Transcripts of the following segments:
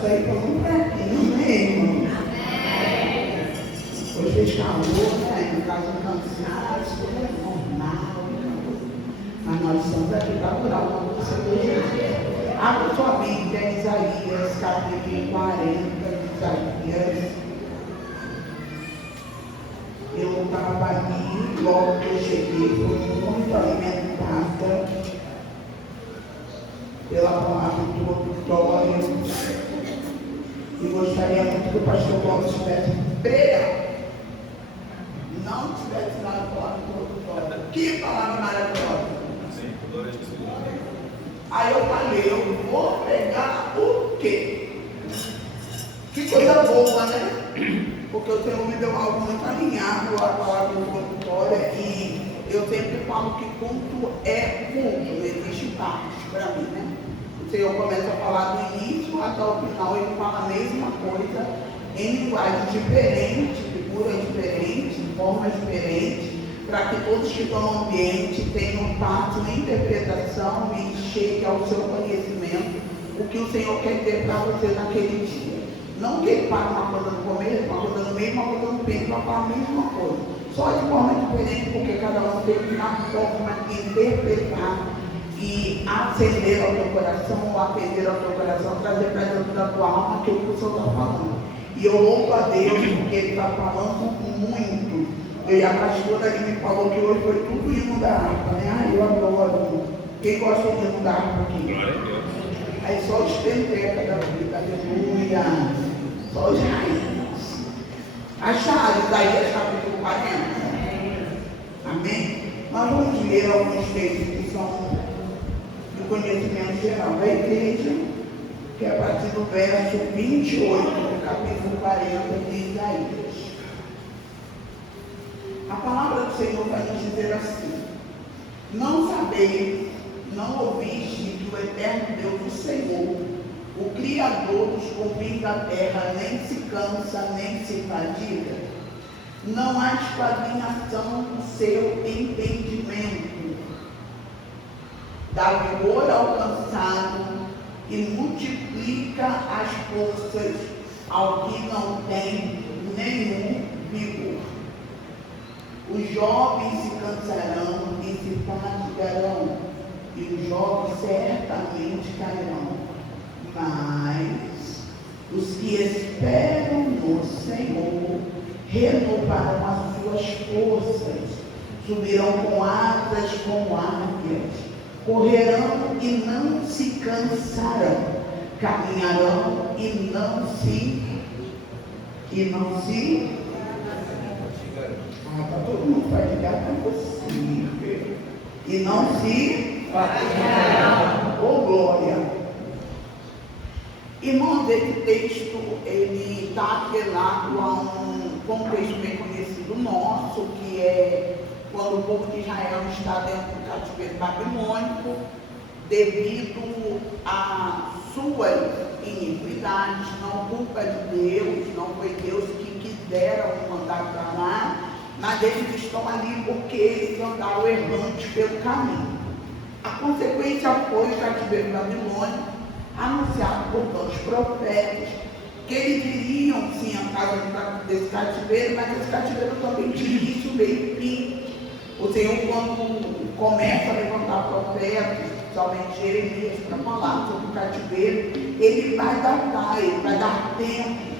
isso daí foi muito fraquinho, né, irmão? Hoje fez calor, né? Em casa cansados, tudo é normal. Mas nós estamos aqui para adorar o nome do Senhor Jesus. Abra sua Bíblia, Isaías, capítulo 40, Isaías. Eu estava ali, logo que eu cheguei, fui muito alimentada pela palavra do glória. E gostaria muito que o pastor Paulo estivesse pregando. Não estivesse lá na palavra do glória. Que palavra maravilhosa! Sim, glória a Deus. Aí eu falei, eu vou pregar o quê? Que coisa boa, né? Porque o Senhor me deu algo muito alinhado à palavra do glória. E eu sempre falo que culto é culto, não existe parte para mim, né? O Senhor começa a falar do início até o final, ele fala a mesma coisa, em linguagem diferente, figuras diferentes, formas diferentes, para que todos que estão no ambiente tenham parte na interpretação e chegue ao seu conhecimento o que o Senhor quer ter para você naquele dia. Não que ele fale uma coisa no começo, uma coisa no meio, uma coisa no fim, vai falar a mesma coisa. Só de forma diferente, porque cada um tem uma forma de interpretar e acender ao teu coração, ou atender ao teu coração, trazer para dentro da tua alma aquilo que o Senhor está falando. E eu louvo a Deus porque Ele está falando muito. E a pastora ali me falou que hoje foi tudo hino da harpa, né? Ah, eu adoro. Quem gosta de hino da harpa aqui? Glória a Deus. Aí só os pentecas da vida, aleluia. Só os rainhas. Acharam Isaías capítulo 40? Amém? Nós vamos ler alguns textos que são do conhecimento geral da igreja, que é a partir do verso 28 do capítulo 40 de Isaías. A palavra do Senhor vai nos dizer assim: não sabeis, não ouviste que o eterno Deus, o Senhor, o Criador dos confins da terra, nem se cansa, nem se fadiga? Não há esquadrinhação do seu entendimento. Dá vigor ao cansado e multiplica as forças ao que não tem nenhum vigor. Os jovens se cansarão e se fatigarão, e os jovens certamente cairão. Mas os que esperam no Senhor renovarão as suas forças, subirão com asas como águias, correrão e não se cansarão, caminharão e não se está todo mundo fatigado com você. E não se fatigarão. Oh, glória. Irmãos, esse texto, ele está atrelado a um contexto bem conhecido nosso, que é quando o povo de Israel está dentro do cativeiro babilônico, devido a suas iniquidades, não culpa de Deus, não foi Deus que quisera os mandar para lá, mas eles estão ali porque eles andaram errantes pelo caminho. A consequência foi o cativeiro babilônico, anunciado por todos os profetas, que eles iriam sim entrar desse cativeiro, mas esse cativeiro também tinha início, meio e fim. O Senhor, quando começa a levantar profetas, somente Jeremias, para falar sobre o cativeiro, ele vai datar, ele vai dar tempo.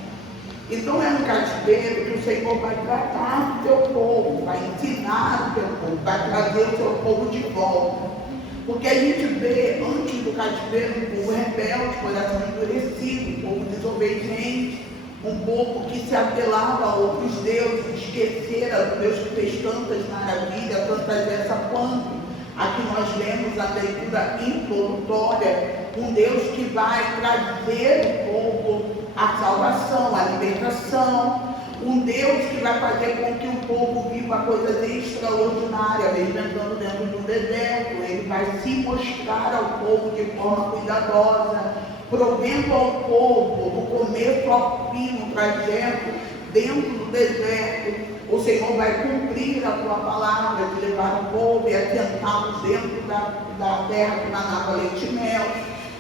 Então é no cativeiro que o Senhor vai tratar o teu povo, vai ensinar o teu povo, vai trazer o teu povo de volta. Porque a gente vê antes do cativeiro um povo rebelde, coração endurecido, um povo desobediente, um povo que se apelava a outros deuses, esquecera do Deus que fez tantas maravilhas, tantas dessa quanto. Aqui nós lemos a leitura introdutória, um Deus que vai trazer o povo a salvação, a libertação, um Deus que vai fazer com que o povo viva coisas extraordinárias, mesmo entrando dentro do deserto. Ele vai se mostrar ao povo de forma cuidadosa, provendo ao povo, do começo ao fim, no trajeto, dentro do deserto. O Senhor vai cumprir a tua palavra de levar o povo e assentá-los dentro da terra que manava leite e mel.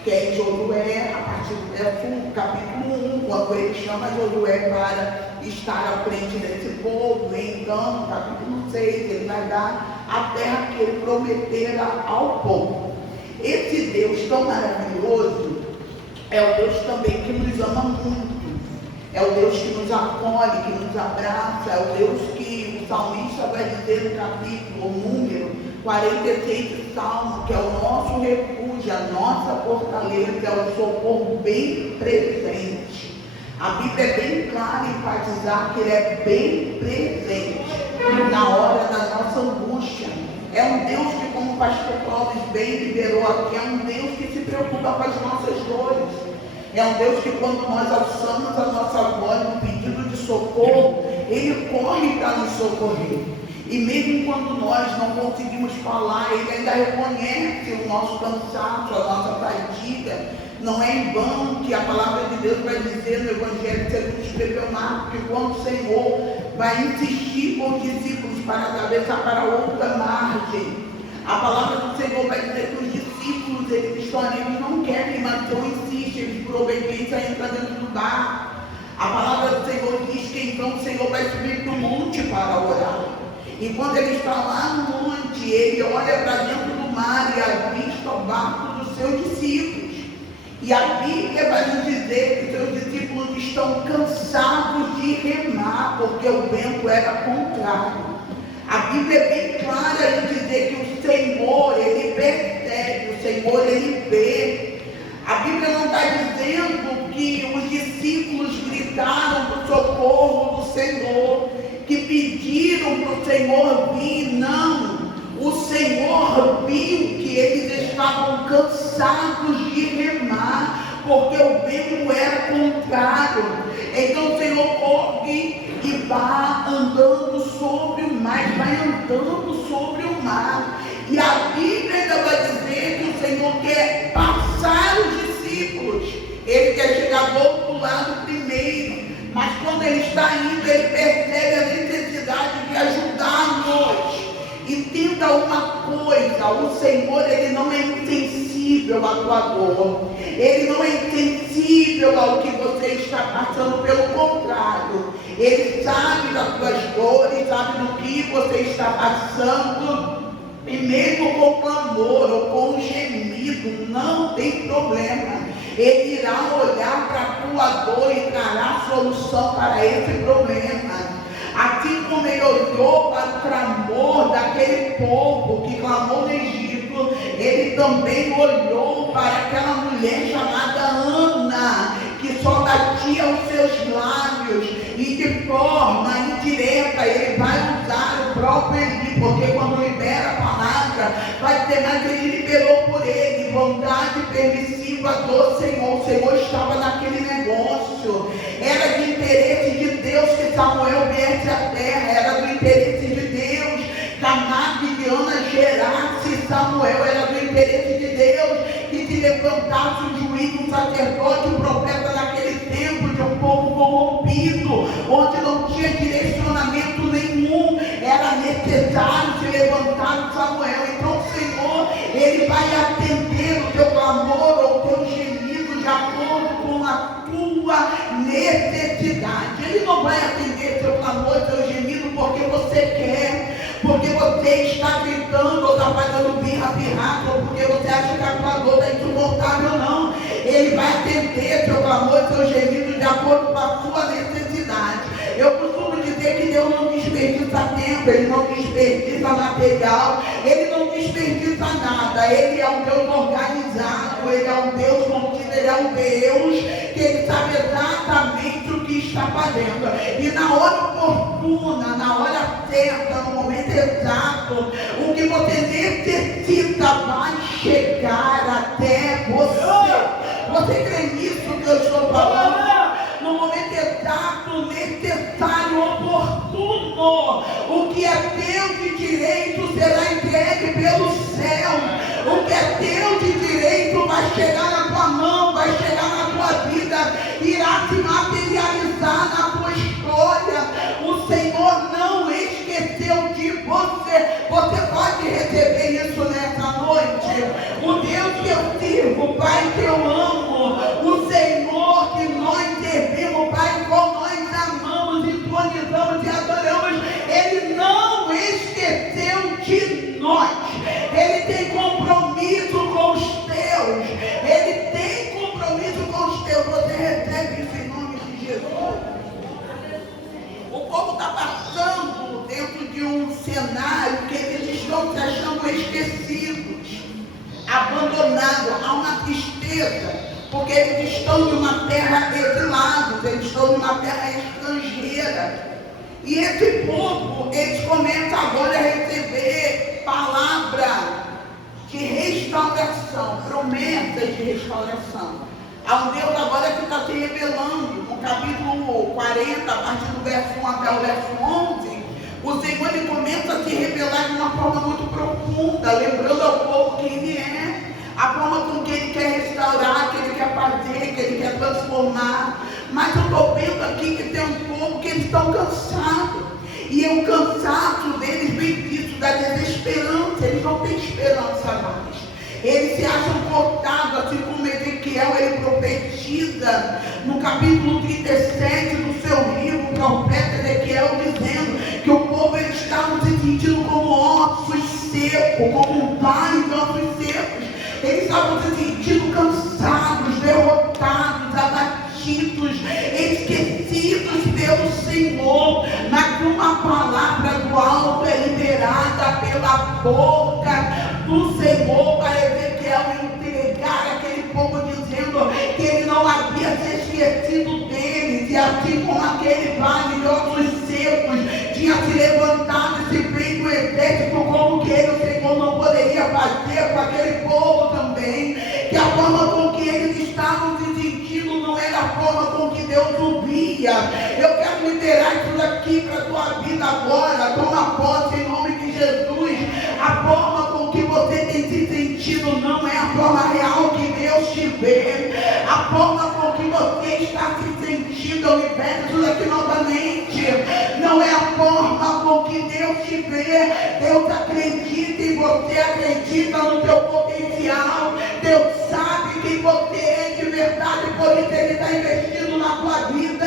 que é em Josué, a partir do verso capítulo 1, quando ele chama Josué para estar à frente desse povo. Então, no capítulo 6, ele vai dar a terra que ele prometera ao povo. Esse Deus tão maravilhoso é o Deus também que nos ama muito. É o Deus que nos acolhe, que nos abraça. É o Deus que o salmista vai dizer no capítulo, número 46 do Salmo, que é o nosso refúgio, a nossa fortaleza, é o socorro bem presente. A Bíblia é bem clara em enfatizar que Ele é bem presente na hora da nossa angústia. É um Deus que, como o pastor Clóvis bem liberou aqui, é um Deus que se preocupa com as nossas dores. É um Deus que, quando nós alçamos a nossa voz no pedido de socorro, Ele corre para nos socorrer. E mesmo quando nós não conseguimos falar, Ele ainda reconhece o nosso cansaço, a nossa fadiga. Não é em vão que a palavra de Deus vai dizer no Evangelho segundo escreveu Marcos, que quando o Senhor vai insistir com os discípulos para atravessar para outra margem, a palavra do Senhor vai dizer que os discípulos, eles não querem, mas o Senhor insiste, eles por obediência entram dentro do barco. A palavra do Senhor diz que então o Senhor vai subir para o monte para orar. E quando ele está lá no monte, ele olha para dentro do mar e avista o barco dos seus discípulos. E a Bíblia vai nos dizer que os seus discípulos estão cansados de remar, porque o vento era contrário. A Bíblia é bem clara em dizer que o Senhor, Ele percebe, o Senhor, Ele vê. A Bíblia não está dizendo que os discípulos gritaram para o socorro do Senhor, que pediram para o Senhor vir, não. O Senhor viu que eles estavam cansados de remar, porque o vento era contrário. Então o Senhor corre e vai andando sobre o mar, E a Bíblia ainda vai dizer que o Senhor quer passar os discípulos. Ele quer chegar do outro lado primeiro. Mas quando ele está indo, ele percebe a necessidade de ajudar-nos. Entenda uma coisa, o Senhor, Ele não é insensível à tua dor. Ele não é insensível ao que você está passando, pelo contrário. Ele sabe das tuas dores, sabe do que você está passando. E mesmo com clamor ou com gemido, não tem problema. Ele irá olhar para a tua dor e trará solução para esse problema. Assim como ele olhou para o clamor daquele povo que clamou no Egito, ele também olhou para aquela mulher chamada Ana, que só batia os seus lábios, e de forma indireta ele vai usar o próprio Eli, porque quando libera a palavra, vai ter mais, ele liberou por ele, vontade permissiva do Senhor. O Senhor estava naquele negócio, era de interesse de Deus que Samuel viesse à terra, era do interesse de Deus que a nave de Ana gerasse Samuel, era do interesse de Deus que se levantasse um juiz, um sacerdote, um profeta naquele tempo de um povo corrompido, onde não tinha direcionamento nenhum, era necessário se levantar um Samuel. Então o Senhor, Ele vai atender o teu clamor ou o teu gemido de acordo com a tua necessidade. Ele não vai atender teu clamor, teu gemido porque você quer, porque você está gritando ou está fazendo birra, ou porque você acha que a tua dor é insuportável. Não, Ele vai atender teu clamor, teu gemido de acordo com a sua necessidade. Eu costumo dizer que Deus não desperdiça tempo, Ele não desperdiça material, Ele não desperdiça nada. Ele é um Deus organizado, Ele é um Deus contido, Ele é um Deus que Ele sabe exatamente o que está fazendo. E na hora oportuna, na hora certa, no momento exato, o que você necessita vai chegar até você. Você crê nisso que eu estou falando? No momento exato, necessário, oportuno, o que é teu de direito será entregue pelo céu. O que é teu de direito vai chegar na tua mão, vai chegar na tua vida, irá se materializar na tua história. O Senhor não esqueceu de você. Você pode receber isso nessa noite. O Deus que eu sirvo Pai, que eu amo, o Senhor que nós servimos, Pai, como nós amamos, entronizamos e adoramos, Ele não esqueceu de nós. Ele tem compromisso com os teus. Ele tem compromisso com os teus. Você recebe isso em nome de Jesus. O povo está passando dentro de um cenário que eles estão se achando esquecidos, abandonados. Há uma tristeza, porque eles estão numa terra exilados, eles estão numa terra estrangeira. E esse povo, eles começam agora a receber palavra de restauração, promessas de restauração. Há um Deus agora que está se revelando. No capítulo 40, a partir do verso 1 até o verso 11, o Senhor ele começa a se revelar de uma forma muito profunda, lembrando ao povo quem Ele é, a forma com que Ele quer restaurar, que Ele quer fazer, que Ele quer transformar. Mas eu estou vendo aqui que tem um povo que eles estão cansados. E o cansaço deles vem disso, da desesperança. Eles não têm esperança mais. Eles se acham cortados, assim como Ezequiel, ele profetiza no capítulo 37 do seu livro, o profeta Ezequiel, dizendo que o povo eles estavam se sentindo como ossos secos, como um vale de ossos secos. Eles estavam se sentindo cansados, derrotados, abatidos, esquecidos pelo Senhor. Mas uma palavra do alto é liberada pela boca do Senhor para Ezequiel entregar aquele povo, dizendo que ele não havia se esquecido deles, e assim como aquele vale de ossos secos tinha se levantado e se feito um exército como que ele, o Senhor, não poderia fazer com aquele povo também, que a forma com que eles estavam se sentindo não era a forma com que Deus o via. Eu quero liberar isso daqui para a tua vida agora. Toma posse em nome de Jesus. A forma com que você tem se sentido não é a forma real que Deus te vê. A forma com que você está se sentindo, eu libero isso daqui novamente, não é a forma com que Deus te vê. Deus acredita em você, acredita no teu potencial. Deus sabe quem você é de verdade, por isso Ele está investindo na tua vida,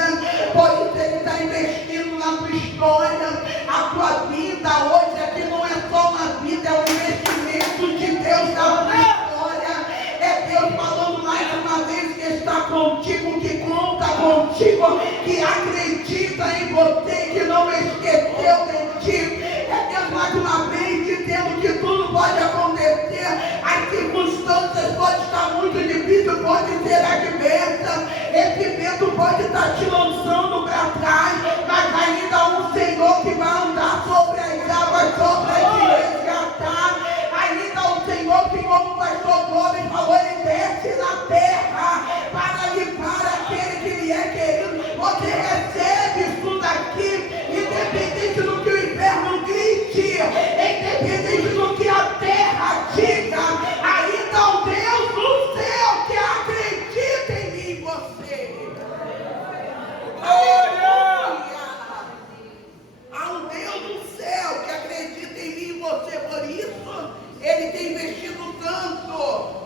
por isso Ele está investindo na tua história. A tua vida hoje aqui não é só uma vida, é um investimento de Deus na tua história. É Deus falando mais uma vez que está contigo, que conta contigo, que acredita em você, que não esqueceu de ti. É Deus mais uma vez dizendo que tudo pode acontecer. As circunstâncias podem estar muito difíceis, pode ser adversa. Esse vento pode estar te lançando para trás, mas ainda há um Senhor que vai andar sobre as águas, sobre as resgatar. Ainda há um Senhor que, como o pastor Gomes falou, ele desce na terra para livrar aquele que lhe é querido. Você recebe isso daqui, independente do que o inferno grite, independente do que a terra diga. Ainda há um Deus do céu que acredita em mim e você. Aleluia! Há um Deus do céu que acredita em mim e você. Por isso Ele tem investido tanto.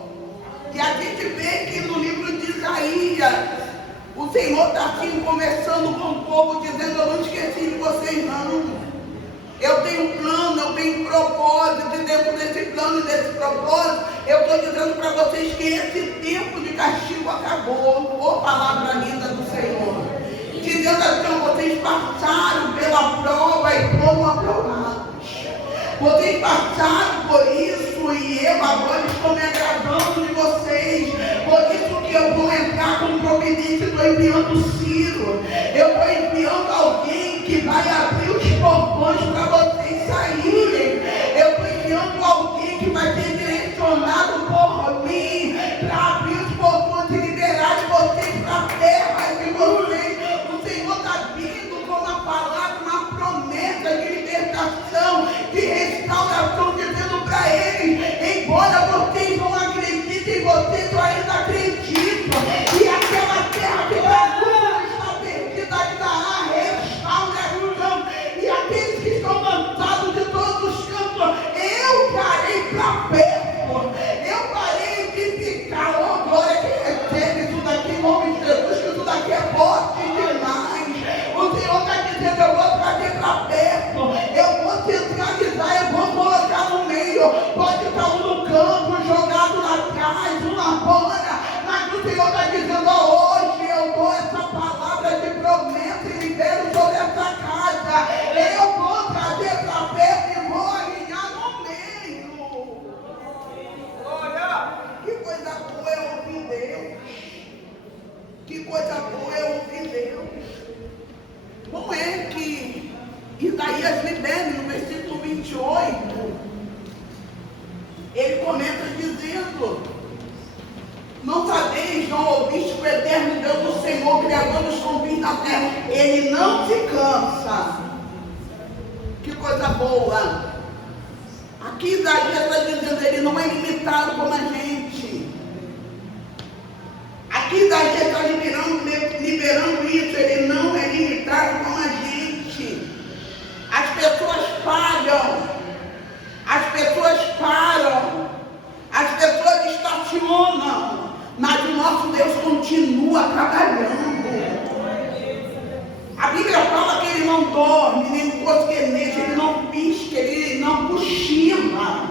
E a gente vê que no livro de Isaías, o Senhor está assim conversando com o povo, dizendo: eu não esqueci de vocês não. Eu tenho um plano, eu tenho um propósito, e dentro desse plano e desse propósito, eu estou dizendo para vocês que esse tempo de castigo acabou. Ô palavra linda do Senhor. Dizendo assim: vocês passaram pela prova e foram aprovados. Vocês passaram por isso e eu agora estou me agradando de vocês. Por isso que eu vou entrar com providência. Estou enviando Ciro. Eu estou enviando alguém que vai abrir os portões para vocês saírem. Eu estou enviando alguém que vai ser direcionado por mim para abrir os portões e liberar vocês para a terra de vocês. O Senhor está vindo com uma palavra, uma promessa de libertação, de restauração, dizendo para eles: embora vocês não acreditem, vocês ainda acreditam. E aquela terra que está perdida ainda há restauração. E aqueles que estão o Senhor está dizendo: hoje eu dou essa palavra de promessa e libero sobre essa casa. Eu vou trazer para perto e vou alinhar no meio. Que coisa boa é ouvir Deus. Que coisa boa é ouvir Deus. Como é que Isaías libera no versículo 28? Ele começa dizendo: não sabeis, não ouviste que o eterno Deus do Senhor, Criador dos confins da terra, Ele não se cansa. Que coisa boa. Aqui Isaías está dizendo: Ele não é limitado como a gente. Aqui Isaías está liberando isso. Ele não é limitado como a gente. As pessoas falham. As pessoas param. As pessoas estacionam. Mas o nosso Deus continua trabalhando. A Bíblia fala que Ele não dorme, nem bosqueneja, Ele não pisca, Ele não cochila.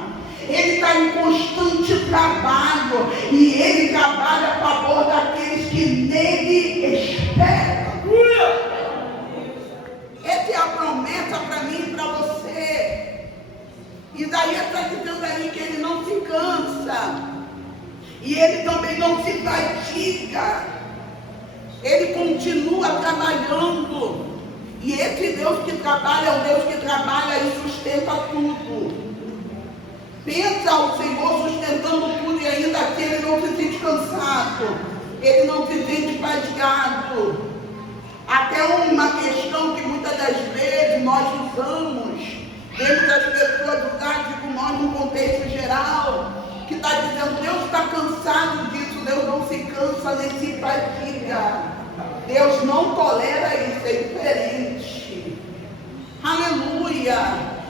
Ele está em constante trabalho. E Ele trabalha a favor daqueles que nele esperam. Essa é a promessa para mim e para você. Isaías está dizendo aí que Ele não se cansa. E Ele também não se fatiga. Ele continua trabalhando. E esse Deus que trabalha é um Deus que trabalha e sustenta tudo. Pensa o Senhor sustentando tudo e ainda assim Ele não se sente cansado. Ele não se sente fatigado. Até uma questão que muitas das vezes nós usamos dentro das pessoas usar, digo nós num contexto geral, que está dizendo: Deus está cansado disso. Deus não se cansa nem se fatiga. Deus não tolera isso, é diferente. Aleluia.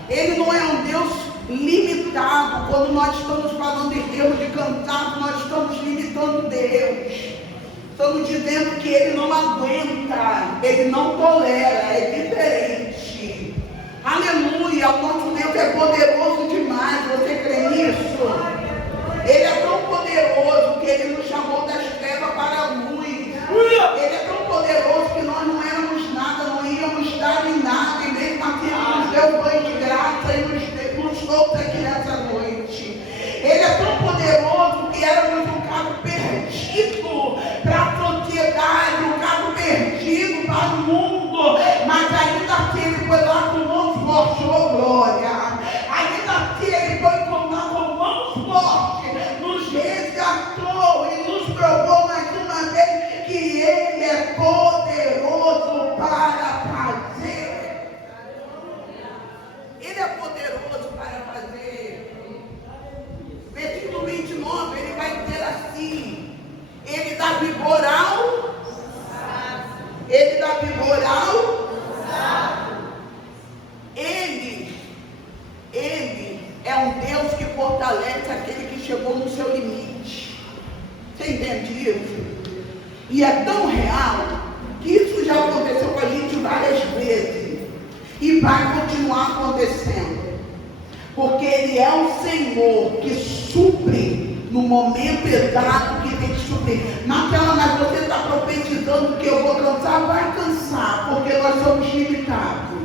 Ele não é um Deus limitado. Quando nós estamos falando em termos de cansaço, nós estamos limitando Deus. Estamos dizendo que Ele não aguenta, Ele não tolera, é diferente. Aleluia, o nosso Deus é poderoso demais, você crê nisso? Ele é tão poderoso que Ele nos chamou das trevas para a luz. Ele é tão poderoso que nós não éramos nada, não íamos dar em nada, e mesmo assim Ele nos deu banho de graça e nos trouxe aqui nessa noite. Ele é tão poderoso que éramos um caso perdido para a sociedade, um caso perdido para o mundo, mas ainda assim Ele foi lá com mãos fortes, oh glória. Ainda assim Ele foi com mãos fortes, nos resgatou e nos provou mais uma vez que Ele é poderoso para fazer. Ele é poderoso para fazer. Versículo 29, ele vai dizer assim: Ele dá vigor ao, Ele dá vigor ao, Ele é um Deus que fortalece aquele que chegou no seu limite. Você entende isso? E é tão real que isso já aconteceu com a gente várias vezes e vai continuar acontecendo. Porque Ele é o Senhor que supre no momento exato que tem que suprir. Mas você está profetizando que eu vou cansar, vai cansar, porque nós somos limitados.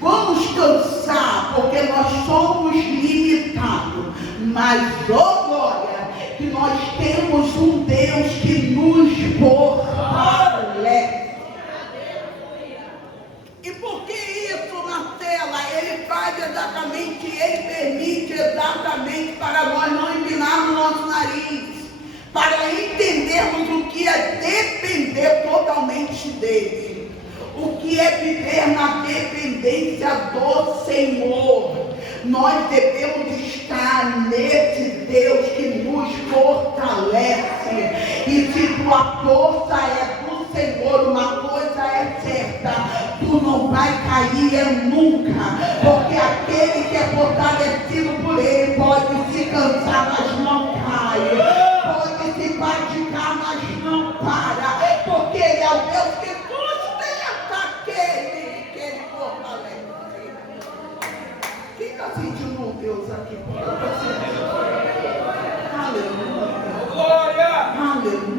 Vamos cansar, porque nós somos limitados. Mas, oh glória, que nós temos um Deus que nos fortalece. E por que isso, Marcela? Ele faz exatamente, Ele permite exatamente para nós não empinarmos o nosso nariz, para entendermos o que é depender totalmente dEle, o que é viver na dependência do Senhor. Nós devemos estar nesse Deus que nos fortalece. E se tua força é do Senhor, uma coisa é certa: tu não vai cair nunca, porque aquele que é fortalecido por Ele pode se cansar, mas não cai, pode se fatigar, mas não para, porque Ele é o Deus que sustenta aquele que Ele fortalece. Quem está sentindo um Deus aqui? Aleluia. Aleluia.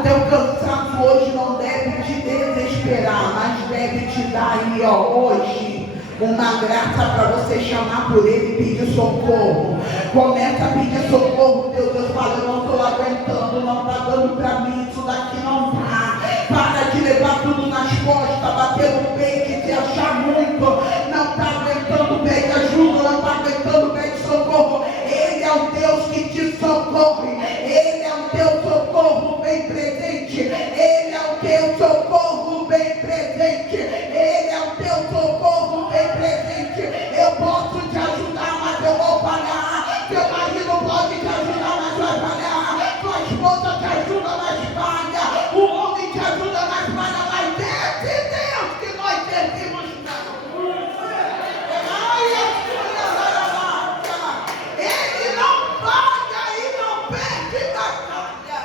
O teu cansaço hoje não deve te desesperar, mas deve te dar aí, ó, hoje, uma graça para você chamar por ele e pedir socorro. Começa a pedir socorro, Deus fala, eu não estou aguentando, não está dando para mim, isso daqui não está. Para de levar tudo nas costas, bater no peito e te achar muito. Não está aguentando, pede ajuda, não está aguentando, pede socorro. Ele é o Deus que te socorre. Ele é o teu socorro bem presente. Ele é o teu socorro bem presente. Ele é o teu socorro bem presente. Eu posso te ajudar, mas eu vou falhar. Teu marido pode te ajudar, mas vai falhar. Tua esposa te ajuda, mas falha. O homem te ajuda, mas falha. Mas esse Deus que nós servimos não. Ele não falha e não perde batalha.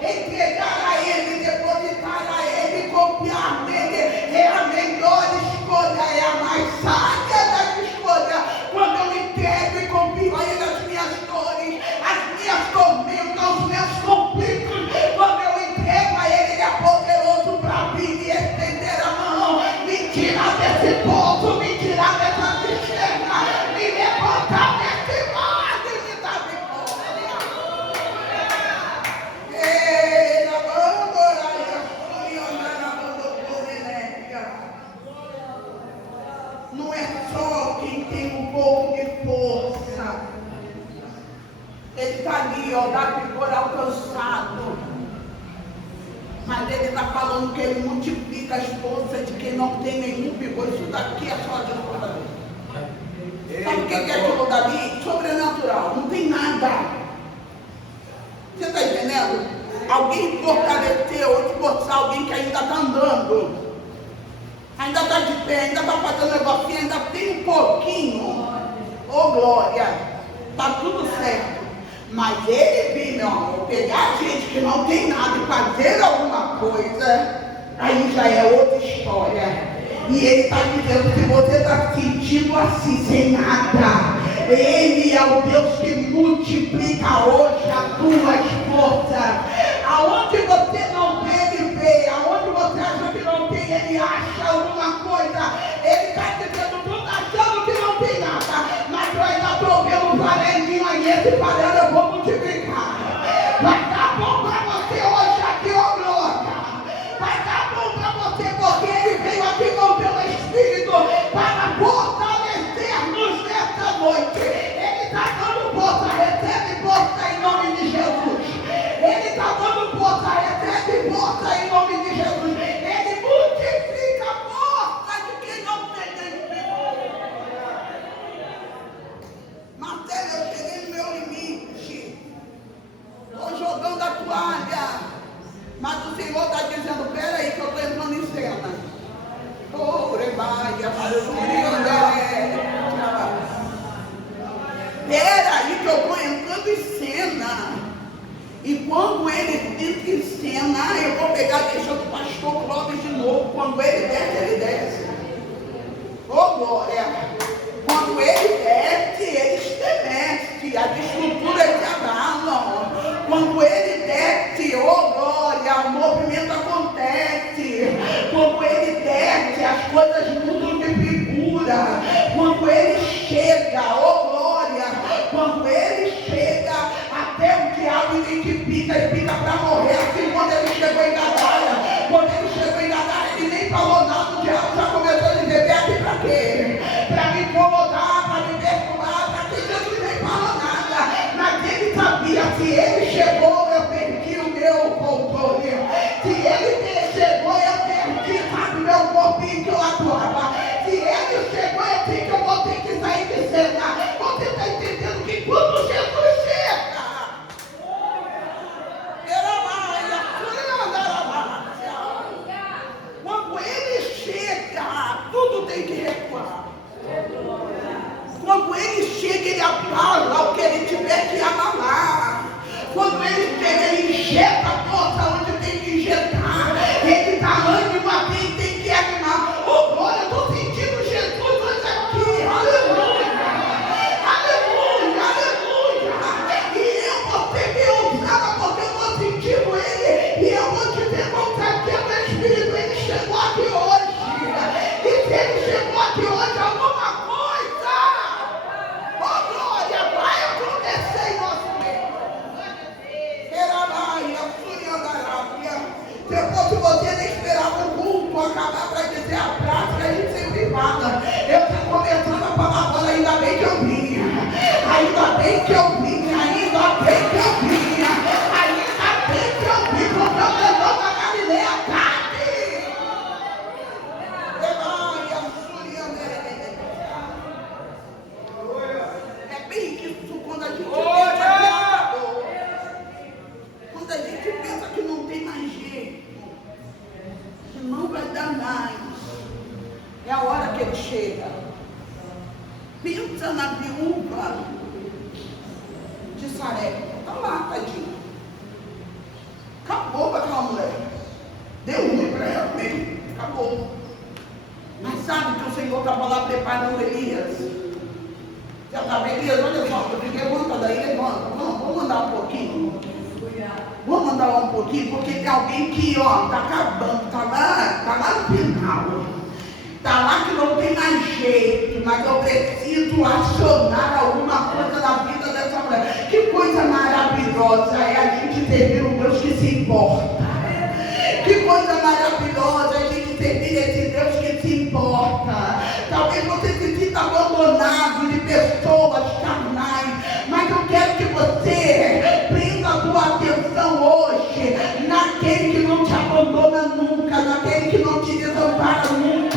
Entregar a ele, depositar a ele, confiar nele é a melhor escolha, é a mais sábia das escolhas. Quando eu me entrego e confio a ele as minhas dores, as minhas tormentas, os meus conflitos, quando eu entrego a ele, ele é poderoso para vir e estender a mão, me tirar desse poço, me tirar dessa cisterna, me levantar desse mar e me dar vitória. Não é só quem tem um pouco de força. Ele está ali, ó, dá vigor ao cansado. Mas ele está falando que ele multiplica as forças de quem não tem nenhum vigor. Isso daqui é só de fora dele. Sabe o que é aquilo dali? Sobrenatural. Não tem nada. Você está entendendo? Alguém fortaleceu ou esforçar alguém que ainda está andando. Ainda está de pé, ainda está fazendo negocinho, ainda tem um pouquinho. Ô glória, está tudo certo. Mas ele vem, meu amor, pegar gente que não tem nada e fazer alguma coisa, aí já é outra história. E ele está dizendo, se você está sentindo assim, sem nada, ele é o Deus que multiplica hoje as tuas forças. Aonde você não tem, ele vê. Aonde você acha que não tem, ele acha alguma coisa. Ele está dizendo, tu está achando que não tem nada, mas eu ainda estou vendo um farelinho aí, esse farelo eu vou multiplicar. Vai dar bom para você hoje aqui, ô glória. Vai dar bom para você, porque ele veio aqui com o teu Espírito para fortalecer-nos nesta noite. Ele está dando força, recebe força em nome de Jesus. Ele está dando força, recebe força em nome de Jesus. Ele multiplica a força de quem não tem Espírito. Marcelo, eu cheguei no meu limite. Estou jogando a toalha. Mas o Senhor está dizendo, peraí que eu estou entrando em cena. Peraí que eu estou entrando em cena. E quando ele entra em cena, eu vou pegar, deixa o pastor Clóvis de novo. Quando ele desce. Ô glória! Quando ele desce, ele estremece, as estruturas se abalam. Quando ele desce, ô glória, o movimento acontece. Quando ele desce, as coisas mudam de figura. Quando ele chega, ô glória, quando ele chega, até o diabo identifica e fica para morrer. Assim, quando ele chegou em Gadara, ele nem falou nada, o diabo já começou a dizer, vem aqui para quê? Para me incomodar, para me perturbar, para que Jesus nem falou nada. Mas ele sabia, se ele chegou, eu perdi o meu controle. Se ele chegou, eu perdi, sabe, meu corpinho que eu atuava. Se ele chegou, eu sei que eu vou ter que sair de cena. Você está entendendo que quando Jesus chega, quando a gente pensa que não tem mais jeito, que não vai dar mais, é a hora que ele chega. Pensa na viúva de Sarepta. Está lá, tadinha. Acabou com aquela mulher. Deu ruim para ela mesmo. Acabou. Mas sabe que o Senhor estava lá preparando Elias? Já estava, Elias, olha só, levanta daí, levanta. Vamos andar um pouquinho. Vamos andar um pouquinho, porque tem alguém que, está acabando, está lá no final. Está lá que não tem mais jeito, mas eu preciso acionar alguma coisa na vida dessa mulher. Que coisa maravilhosa é a gente servir um Deus que se importa. Que coisa maravilhosa é a gente servir esse Deus que se importa. Talvez você se sinta abandonado de pessoas carnais, mas eu quero que você prenda a sua atenção hoje naquele que não te abandona nunca, naquele que não te desampara nunca.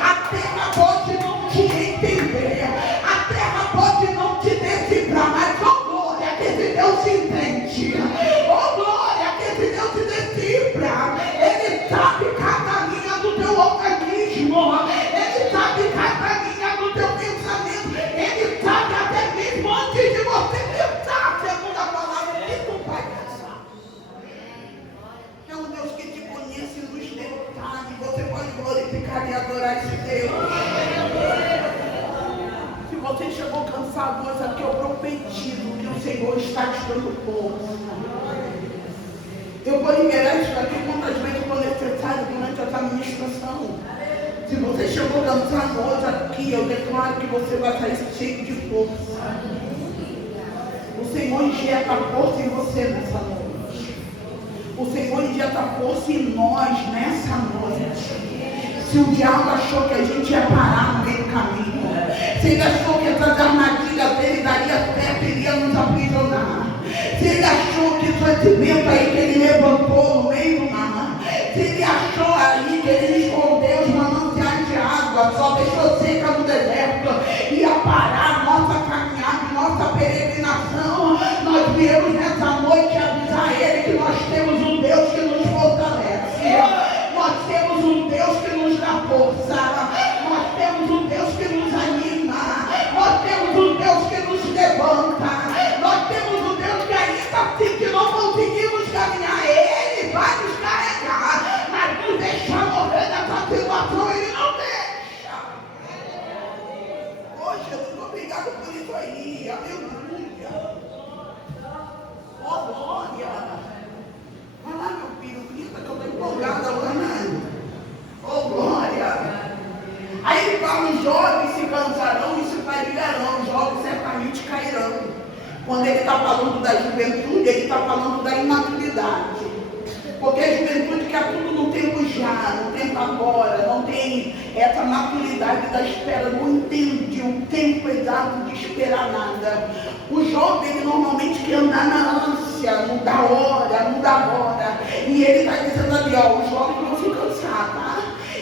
A terra pode não te entender, a terra pode não te decifrar, mas glória que esse Deus te entende, glória que esse Deus te decifra. Ele sabe cada linha do teu organismo, ele sabe cada linha do teu pensamento, ele sabe até mesmo antes de você pensar, segundo a palavra, o que tu vai pensar. É um Deus que te conhece nos detalhes. Você pode glorificar e adorar esse Deus. Se você chegou cansado hoje aqui, eu profetizo que o Senhor está te dando força. Eu vou liberar isso aqui quantas vezes for necessário durante essa ministração. Se você chegou cansado hoje aqui, eu declaro que você vai sair cheio de força. O Senhor injeta força em você nessa noite. O Senhor injeta força em nós nessa noite. Se o diabo achou que a gente ia parar no meio do caminho, se ele achou que essas armadilhas dele daria certo, ele ia nos aprisionar. Se ele achou que esse vento aí que ele levantou no meio do mar, se ele achou aí que ele escondeu os mananciais de água, só deixou seca no deserto, ia parar nossa caminhada, nossa peregrinação, nós viemos nessa noite avisar ele que nós temos um Deus que nos fortalece. Nós temos um Deus que nos dá força, nós temos um Deus que nos anima, nós temos um Deus que nos levanta, nós temos um Deus que ainda assim que não conseguimos caminhar, Ele vai nos carregar, mas nos deixar morrer nessa situação, Ele não deixa. Oh Jesus, obrigado por isso aí, aleluia. Oh glória. Vai lá, meu filho, grita que eu estou empolgada agora, né? Oh, glória! Aí ele fala, os jovens se cansarão e se fadigarão, os jovens certamente cairão. Quando ele está falando da juventude, ele está falando da imaturidade. Porque a juventude quer tudo no tempo já, no tempo agora, não tem essa maturidade da espera, não entende o tempo exato de esperar nada. O jovem, ele normalmente quer andar na ânsia, não dá hora, não dá hora. E ele está dizendo ali, os jovens vão se cansar, tá?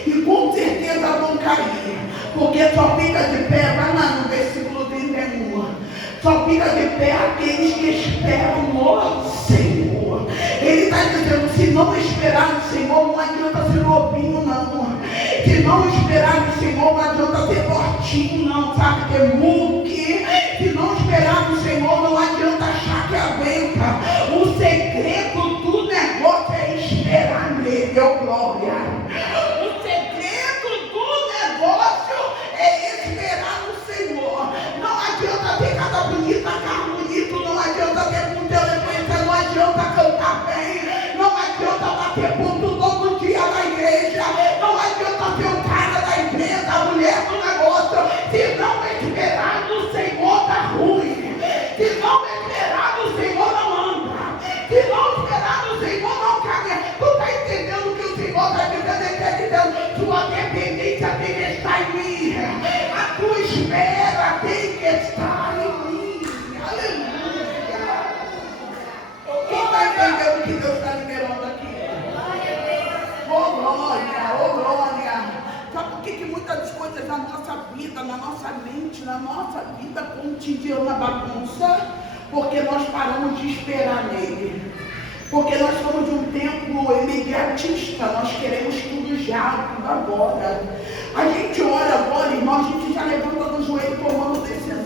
E com certeza vão cair, porque só fica de pé, vai lá no versículo 31, só fica de pé aqueles que esperam no Senhor. Ele está dizendo, se não esperar no Senhor, não adianta ser lobinho, não. Se não esperar no Senhor, não adianta ser fortinho, não, sabe, ter muque. Se não esperar no Senhor, não adianta achar que aguenta. O segredo do negócio é esperar nele, glória. O segredo do negócio é esperar no Senhor. Não adianta ter casa bonita, carro bonito, não adianta ter muita elegância, não adianta cantar bem, não adianta bater ponto todo dia na igreja, não adianta ser o cara da empresa, a mulher do negócio. Se não esperar no Senhor, tá ruim. Se não esperar no Senhor, não anda. Se não esperar no Senhor, não caminha. Tu está entendendo o que o Senhor está dizendo? Ele está dizendo, tua dependência tem que estar em mim. A tua espera tem que estar em mim. Aleluia. Quem está entendendo o que Deus está liberando aqui? Oh glória, oh glória. Sabe por que muitas coisas na nossa vida, na nossa mente, na nossa vida cotidiana bagunça? Porque nós paramos de esperar nele. Porque nós somos de um tempo imediatista, nós queremos tudo já, tudo agora. A gente ora agora, irmão, a gente já levanta do joelho tomando decisão.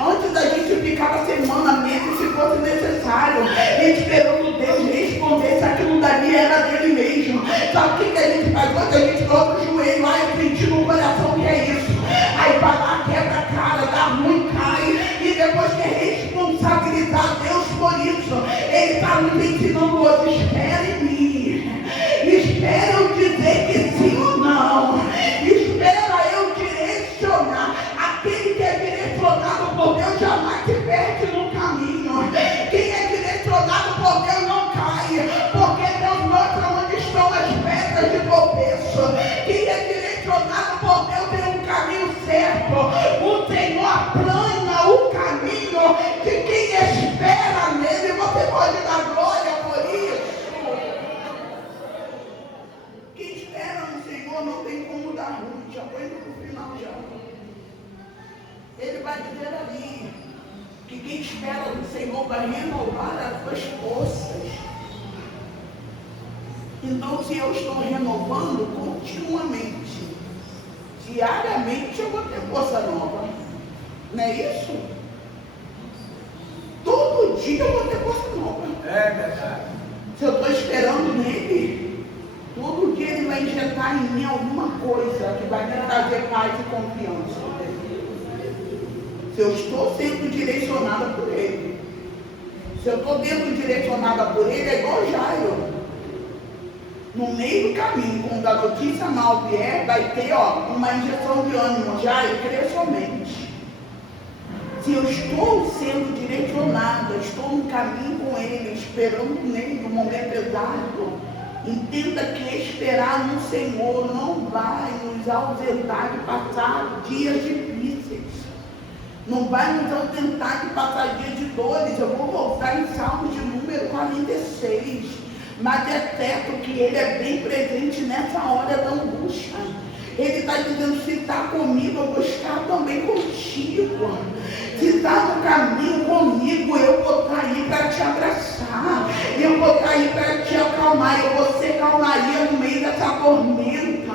Antes da gente ficar a semana mesmo, se fosse necessário, esperando Deus responder se aquilo dali era dele mesmo. Sabe o que a gente faz? Quando a gente dobra o joelho, lá e sentir no coração que é isso. Aí vai lá, quebra a cara, dá ruim, cai, e depois quer responsabilizar Deus por isso. Ele está nos ensinando hoje, espera em mim. Espera eu dizer que sim ou não. Espera eu direcionar. Aquele que é direcionado por Deus jamais se perde no caminho. Quem é direcionado por Deus não cai, porque Deus mostra onde estão as pedras de tropeço. Quem é direcionado por Deus tem um caminho certo. O Senhor aplana o caminho de quem espera nele. Você pode dar glória por isso. Quem espera no Senhor não tem como dar ruim. Já foi no final já. Ele vai dizer ali que quem espera no Senhor vai renovar as suas forças. Então, se eu estou renovando continuamente, diariamente, eu vou ter força nova. Não é isso? Todo dia eu vou ter força nova. É verdade. Se eu estou esperando nele, todo dia ele vai injetar em mim alguma coisa que vai me trazer paz e confiança. Se eu estou sendo direcionada por ele. Se eu estou sendo direcionada por ele, é igual Jairo. No meio do caminho, quando a notícia mal vier, vai ter uma injeção de ânimo. Jairo, crê somente. Se eu estou sendo direcionada, estou no caminho com ele, esperando nele no momento exato, entenda que esperar no Senhor não vai nos ausentar de passar dias difíceis. Não vai nos ausentar de passar dias de dores. Eu vou voltar em Salmos de número 46. Mas é certo que ele é bem presente nessa hora da angústia. Ele está dizendo, se está comigo, eu vou estar também contigo. Se está no caminho comigo, eu vou estar aí para te abraçar. Eu vou estar aí para te acalmar. Eu vou ser calmaria no meio dessa tormenta.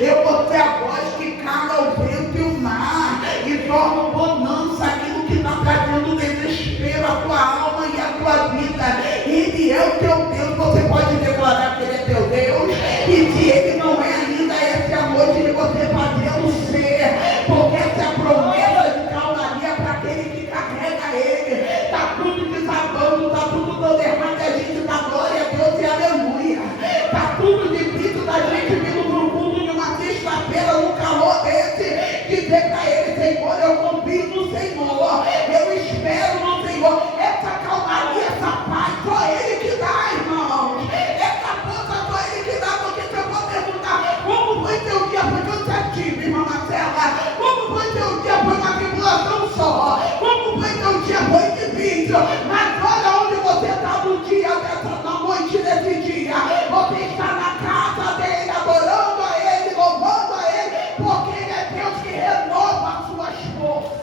Eu vou ser a voz que cala o vento e o mar. E torna bonança aquilo que está trazendo desespero à tua alma e à tua vida. Ele é o teu Deus. Você pode declarar que ele é teu Deus. E se ele não é ainda, esse amor de você fazê-lo ser. Porque essa é a promessa de calmaria para aquele que carrega ele. Está tudo desabando, está tudo dando errado. A gente dá glória a Deus e aleluia. Está tudo difícil da gente vindo no fundo de uma sexta-feira, no calor desse, dizer para ele, Senhor, eu confio no Senhor. Eu espero no Senhor. Essa calmaria, essa paz, só ele que dá, irmãos. Essa força só ele que dá, porque se eu vou perguntar como foi teu dia, foi cansativo, irmã Marcela. Como foi teu dia, foi uma tribulação só. Como foi teu dia, foi difícil. Mas olha onde você está no dia dessa noite, nesse dia. Você está na casa dele, adorando a ele, louvando a ele, porque ele é Deus que renova as suas forças.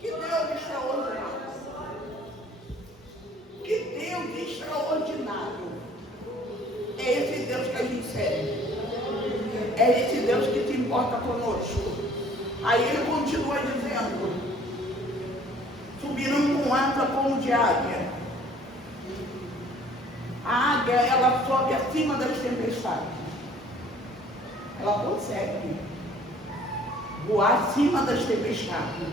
Que Deus extraordinário. Que Deus extraordinário. É esse Deus que a gente serve. É esse Deus que se importa conosco. Aí ele continua dizendo, subiram com asa como de águia. A águia, ela sobe acima das tempestades. Ela consegue voar acima das tempestades.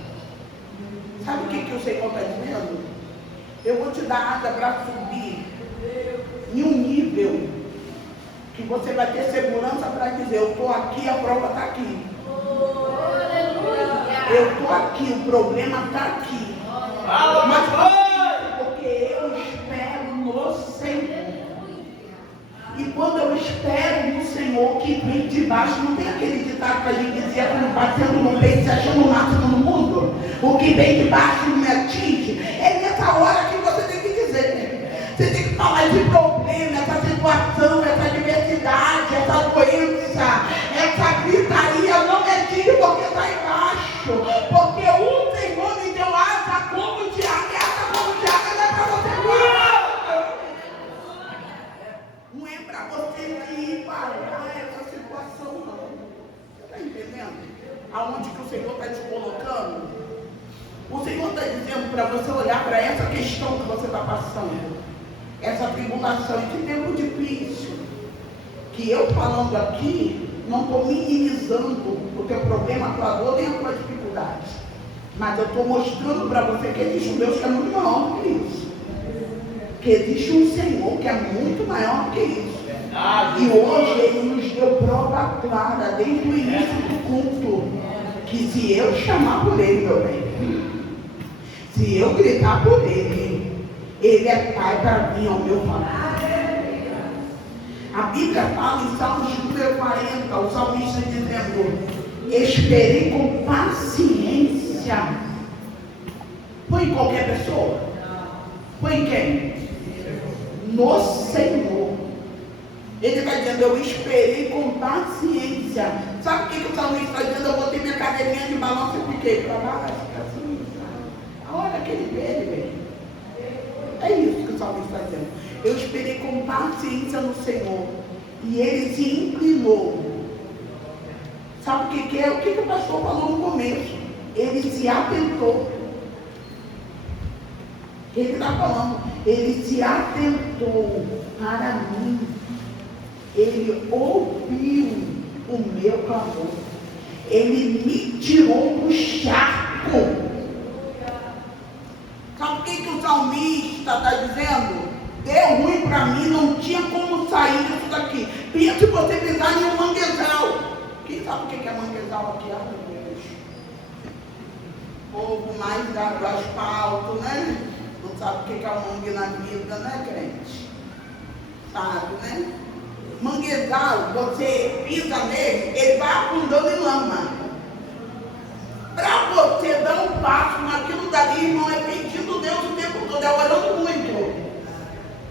Sabe o que o Senhor está dizendo? Eu vou te dar asa para subir em um nível que você vai ter segurança para dizer, eu estou aqui, a prova está aqui. Eu estou aqui, o problema está aqui. Mas porque eu espero no Senhor. E quando eu espero no Senhor, que vem de baixo, não tem aquele ditado que a gente dizia, quando batendo no peito, se achando o máximo no mundo? O que vem de baixo não me atinge. É nessa hora que você tem que dizer. Você tem que falar de problema, essa situação, essa diversidade, essa doença, essa gritaria não me atinge porque está embaixo. Porque o Senhor me deu asa como de águia, asa como de águia não é para você você está passando, essa tribulação, esse tempo difícil, que eu falando aqui, não estou minimizando o teu problema, a tua dor, nem a tua dificuldade. Mas eu estou mostrando para você que existe um Deus que é muito maior do que isso. Que existe um Senhor que é muito maior do que isso. E hoje Ele nos deu prova clara, desde o início do culto, que se eu chamar por Ele, meu bem, se eu gritar por Ele, Ele é Pai para mim, ao meu favor. A Bíblia fala em Salmos número 40, o salmista dizendo: esperei com paciência. Foi em qualquer pessoa? Foi em quem? No Senhor. Ele está dizendo: eu esperei com paciência. Sabe o que o salmista está dizendo? Eu botei minha cadeirinha de balanço e fiquei para baixo, assim. A hora que ele vê, ele vem. É isso que o salmista está dizendo. Eu esperei com paciência no Senhor. E ele se inclinou. Sabe o que é? O que o pastor falou no começo? Ele se atentou. Ele está falando, ele se atentou para mim. Ele ouviu o meu clamor. Ele me tirou do charco. Sabe o que o salmista está dizendo? Deu ruim para mim, não tinha como sair disso daqui. Pensa se você pisar em um manguezal. Quem sabe o que é manguezal aqui? Ah, meu Deus. Povo mais do asfalto, né? Não sabe o que é o mangue na vida, né, crente? Sabe, né? Manguezal, você pisa nele, ele vai afundando em lama. Para você dar um passo naquilo dali, irmão, é pedindo Deus o tempo todo, é orando muito.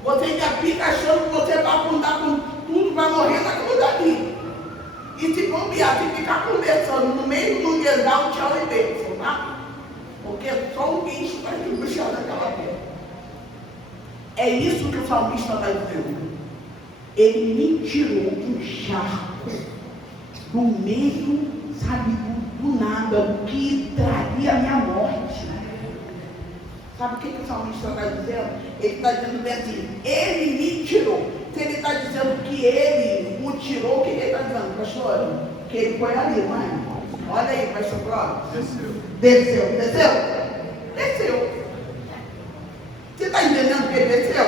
Você ainda fica achando que você vai afundar com tudo, vai morrer naquilo dali. E se bombear, se ficar conversando no meio do manguezal, tchau e bênção, tá? Porque só um bicho vai puxar naquela terra. É isso que o salmista está dizendo. Ele me tirou do charco, do meio, sabe, do nada, o que traria a minha morte. Sabe o que o salmista está dizendo? Ele está dizendo bem assim: ele me tirou. Se ele está dizendo que ele o tirou, o que ele está dizendo, pastor? Que ele foi ali, não é? Olha aí, pastor Cláudio. Desceu. Você está entendendo que ele desceu?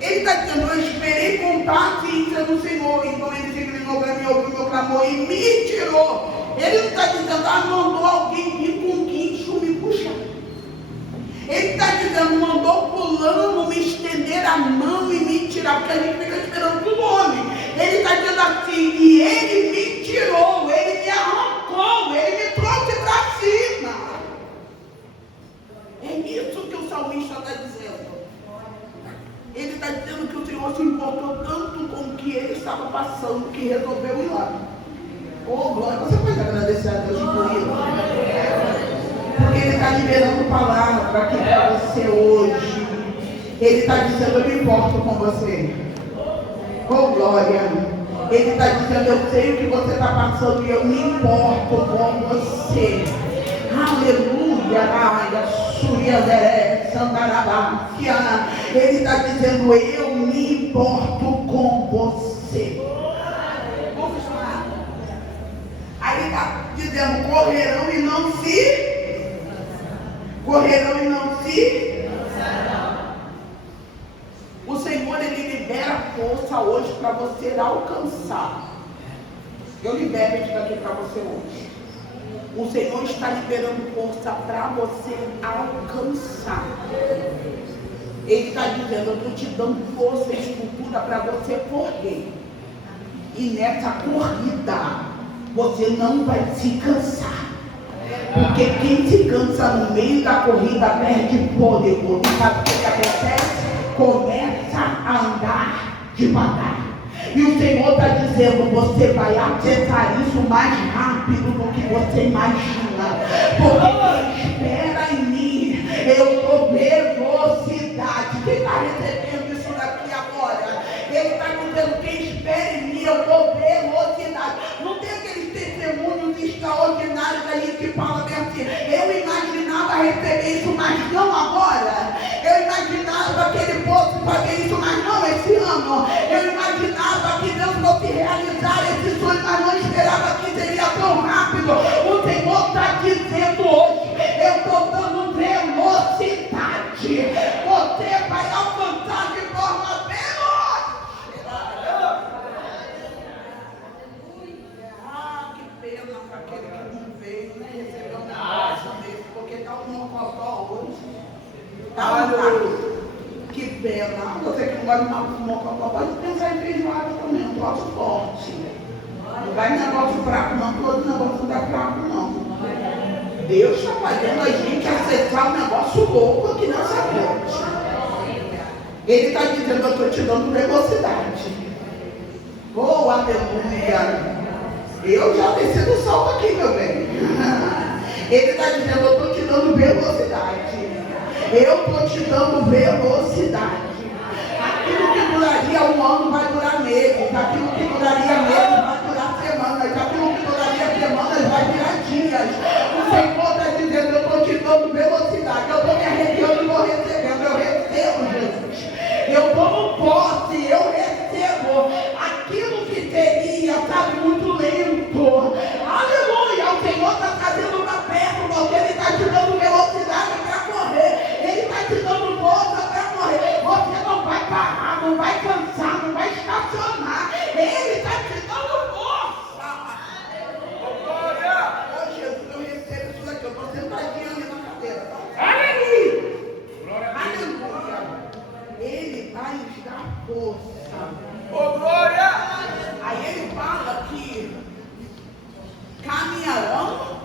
Ele está dizendo: eu esperei com paciência no Senhor. Então ele se inclinou para mim, ouviu meu clamor e me tirou. Ele não está dizendo: mandou alguém vir com guincho me puxar. Ele está dizendo: mandou fulano me estender a mão e me tirar, porque a gente fica esperando do homem. Ele está dizendo assim: e ele me tirou, ele me arrancou, ele me trouxe para cima. É isso que o salmista está dizendo. Ele está dizendo que o Senhor se importou tanto com o que ele estava passando, que resolveu ir lá. Oh, glória, você pode agradecer a Deus por isso? Porque Ele está liberando palavra aqui para você hoje. Ele está dizendo: eu me importo com você. Oh, glória. Ele está dizendo: eu sei o que você está passando e eu me importo com você. Aleluia. Ele está dizendo: eu me importo com você. Vamos lá. Aí ele está dizendo: correrão e não se O Senhor, Ele libera força hoje para você alcançar. Eu libero isso daqui para você hoje. O Senhor está liberando força para você alcançar. Ele está dizendo: eu estou te dando força e estrutura para você correr. E nessa corrida, você não vai se cansar. Porque quem se cansa no meio da corrida perde fôlego. E sabe o que acontece? Começa a andar devagar. E o Senhor está dizendo: você vai acessar isso mais rápido do que você imagina. Porque quem espera em mim, eu dou velocidade. Quem está recebendo isso daqui agora? Ele está dizendo: quem espera em mim, eu dou velocidade. Não tem aqueles testemunhos extraordinários aí que falam bem assim: eu imaginava receber isso, mas não agora. Eu você vai alcançar de forma veloz. Ah, que pena para aquele que não veio, né? Recebeu um negócio desse, porque está um mocotó hoje. Que pena. Você que não gosta de mocotó, pode pensar em feijoada também, um negócio forte. Não vai negócio fraco, não, todo negócio não está fraco, não. Deus está fazendo a gente acessar um negócio louco aqui nessa noite. Ele está dizendo, eu estou te dando velocidade. Oh, aleluia. Eu já desci do salto aqui, meu bem. Ele está dizendo, eu estou te dando velocidade. Eu estou te dando velocidade. Aquilo que duraria um ano vai durar meses. Aquilo que duraria meses vai durar semanas. Aquilo que duraria semanas vai virar dias. O Senhor está dizendo, eu estou te dando velocidade. Eu estou me arrepiando e vou recebendo. Eu recebo, Jesus. Eu tomo posse, eu recebo aquilo que teria, sabe, muito lento. Aleluia, o Senhor está trazendo para perto você, Ele está te dando velocidade para correr, Ele está te dando força para correr. Você não vai parar, não vai cansar, não vai estacionar. Ele está te dando força. Glória! Oh, Jesus, eu recebo isso daqui, eu estou sentadinha ali na cadeira. Aleluia! Aleluia! Ele vai nos dar força. Oh, glória! Aí ele fala que caminharão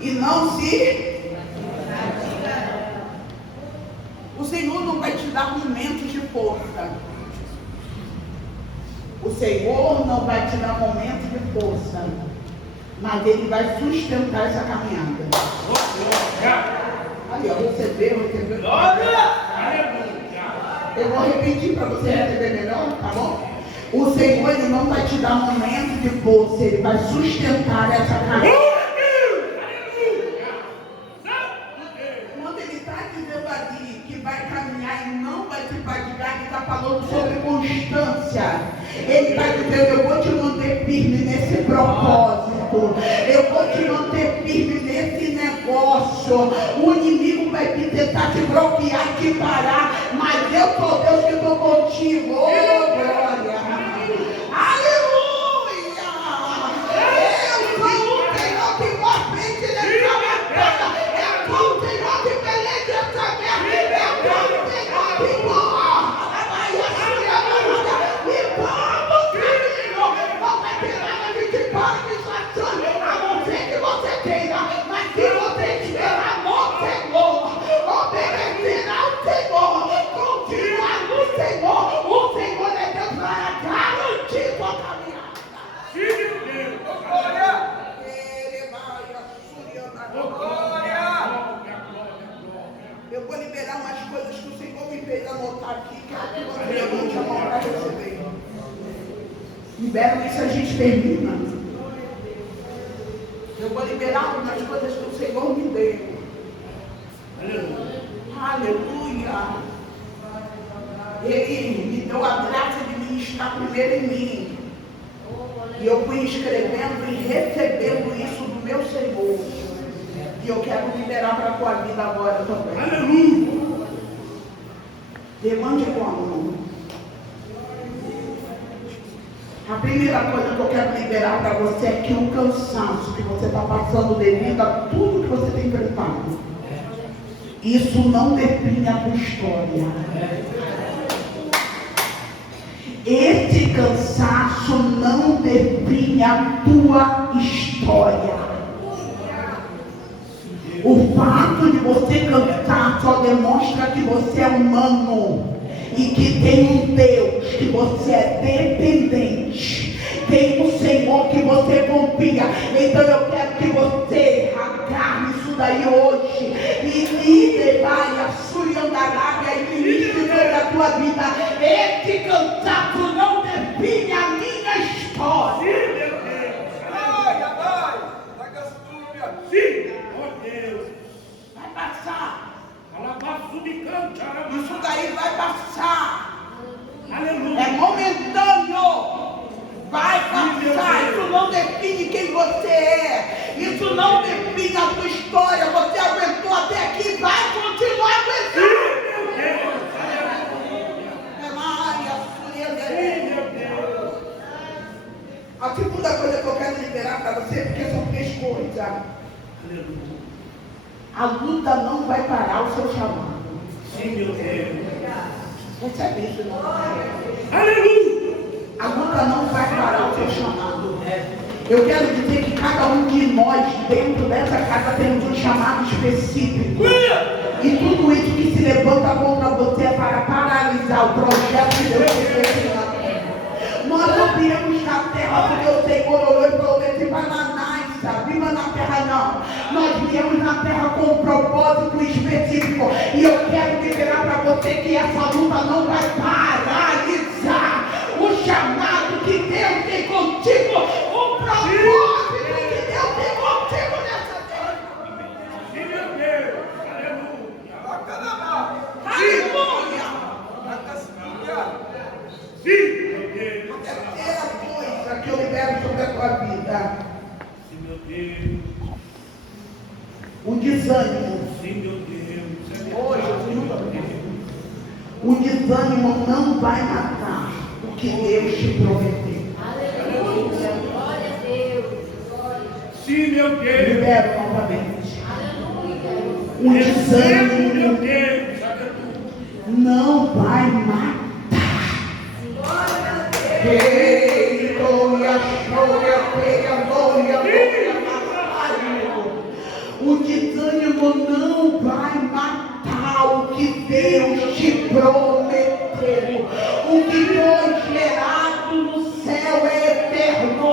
e não se... O Senhor não vai te dar momentos de força. O Senhor não vai te dar momentos de força. Mas Ele vai sustentar essa caminhada. Aí, ó, recebeu. Glória! Eu vou repetir para você receber melhor, tá bom? O Senhor, Ele não vai te dar momentos de força, Ele vai sustentar essa caminhada. Quando Ele está dizendo ali que vai caminhar e não vai se fadigar, Ele está falando sobre constância. Ele está dizendo, eu vou te manter firme nesse propósito. Eu vou te manter firme nesse negócio. O inimigo vai tentar te bloquear, te parar, mas eu sou Deus que estou contigo. Oh, glória! Aleluia! Eu sou o Senhor que vou à frente dessa batalha. Eu sou o Senhor que peleja essa guerra. Eu sou o Senhor que morra. E vamos, caminho. Não vai ter nada de te para de estacione, a não ser que você queira. Mas se você esperar no Senhor, obedecer ao Senhor, continuar no Senhor, o Senhor é Deus para garantir sua caminhada. Sim, meu Deus. Glória! Eu vou liberar umas coisas que o Senhor me fez anotar aqui, que é o que você levante a mão para receber. Libera isso, a gente termina. Eu vou liberar algumas coisas que o Senhor me deu. Aleluia. Ele me deu a graça de ministrar primeiro em mim. E eu fui escrevendo e recebendo isso do meu Senhor. E eu quero liberar para a tua vida agora também. Aleluia. Demande com a mão. A primeira coisa que eu quero liberar para você é que o cansaço que você está passando devido a tudo que você tem enfrentado, isso não define a tua história. Esse cansaço não define a tua história. O fato de você cansar só demonstra que você é humano e que tem um Deus que você é dependente, tem um Senhor que você confia. Então eu quero que você agarre isso daí hoje e vai a Suriandarábia e ministre sobre a tua vida. Esse cansaço não define a minha história. Sim, oh Deus, vai passar. Isso daí vai passar. Aleluia. É momentâneo. Vai passar. Isso não define quem você é. Isso não define a sua história. Você aguentou até aqui, vai continuar aguentando. A luta não vai parar o seu chamado. Sim, meu Deus. Recebe isso, irmão. Aleluia. A luta não vai parar o seu chamado. Eu quero dizer que cada um de nós, dentro dessa casa, temos um chamado específico. E tudo isso que se levanta contra você é para paralisar o projeto de Deus que fez na terra. Nós não viemos na terra porque o Senhor olhou e falou assim, bananais, viva na terra não. Nós viemos na terra com um propósito específico. E eu quero liberar para você que essa luta não vai paralisar o chamado que Deus tem contigo. O propósito que Deus tem contigo nessa terra. Sim, meu Deus. Aleluia. Sim, meu Deus. A terceira coisa que eu libero sobre a tua vida, Sim, meu Deus. o desânimo. Sim, meu Deus. Hoje, o desânimo não vai matar o que Deus te prometeu. Aleluia. Glória a Deus. Glória. Sim, meu Deus. Libero novamente. Aleluia. O desânimo Meu Deus. Aleluia. não vai matar. Glória a Deus. Ei, glória, glória, glória, glória. O desânimo não vai matar o que Deus te prometeu. O que foi gerado no céu é eterno.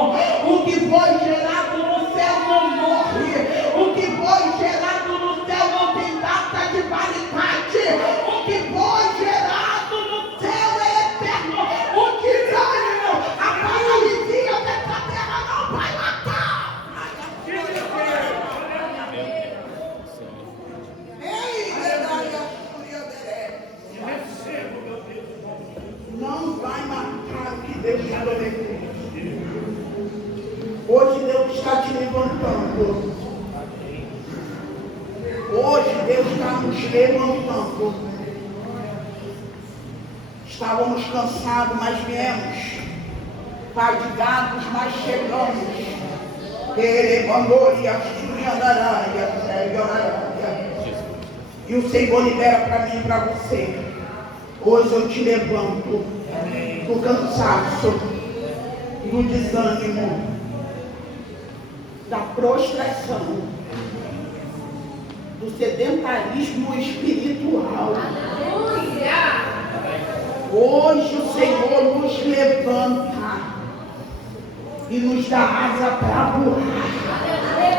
O que foi gerado no céu não morre. O que foi gerado no céu não tem data de validade. O que foi gerado no céu é eterno. O desânimo, a paralisia dessa terra não vai matar. Recebo, meu Deus. Não vai matar o que Deus te prometeu. Hoje Deus está te levantando. Hoje Deus está nos levantando. Estávamos cansados, mas viemos. Fadigados, mas chegamos. E o Senhor libera para mim e para você. Hoje eu te levanto do cansaço, do desânimo, da prostração, do sedentarismo espiritual. Aleluia. Hoje o Senhor nos levanta e nos dá asa para voar.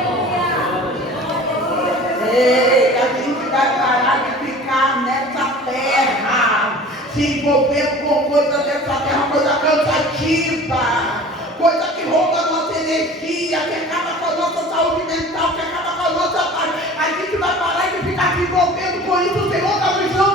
Ei, a gente vai parar de ficar nessa terra, se envolver com coisa dessa terra, coisa cansativa, coisa que rouba a nossa energia, que acaba com a nossa saúde mental, que acaba com a nossa paz. A gente vai parar de ficar se envolvendo com isso. O Senhor está nos dando